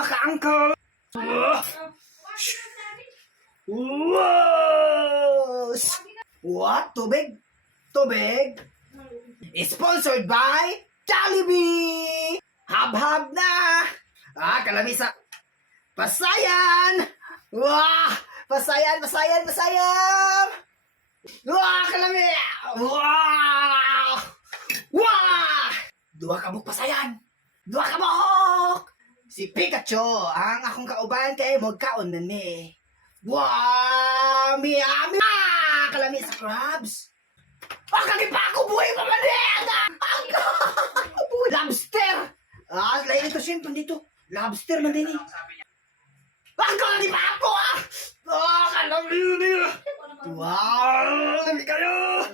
mga ka-uncle. Wow! What? Tubig? Tubig? Sponsored by Jollibee! Hab-hab na! Kalamisa. Pasayan! Wah! Pasayan! Wah! Kalami! Wah! Wah! Dua kabuk pasayan! Dua kabuk! Si Pikachu ang akong kauban kay magkaon na ni. Wah! Miyami! Kalami sa crabs! Kagi pa ako buhay pa man Lobster! Lain ito siya dito. Lobster man din eh. Kagi pa ako kalami yun eh. Wow! Kami kayo!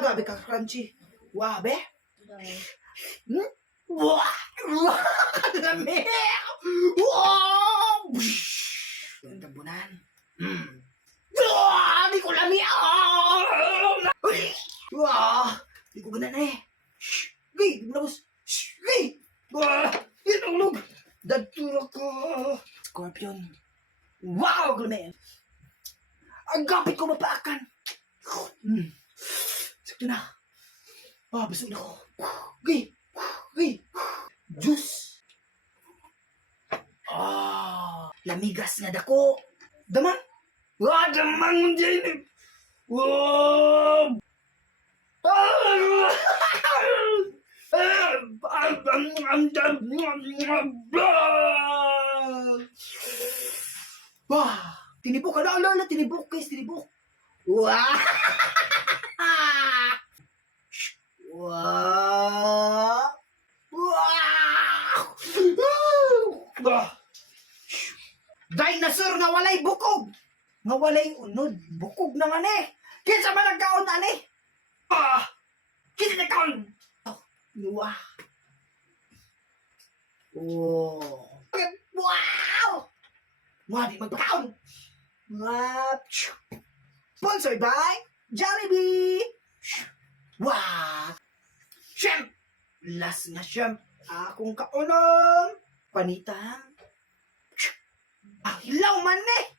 Grabe ka crunchy. Wow, be? Wow! Kalami! Wow! Ang tabunan. Di ko lami! Wow! Di ko ganan eh. Gay! Di mo labos. Gay! Inulog! Dadtura ko! Scorpion. Wow! Kalami! Ang gapit ko mapaakan! Sakto na. Busog na ko. Gay! Juice! Lamigas nga dako. Damang! Damang mo dyan! Wow! Tinibok ka na, lala. Tinibok, guys. Tinibok. Wow! Wow! Wow! Dinosaur nga walay bukog! Nga walay unod. Bukog naman eh. Kinsa man nagkaon ani? Kinsa nagkaon? Wow! Wow! Wow, di magpakaon! Wow! Sponsored by Jollibee! Wow! Shemp! Last na shemp. Akong kaunom. Panitang. Hilaw man eh!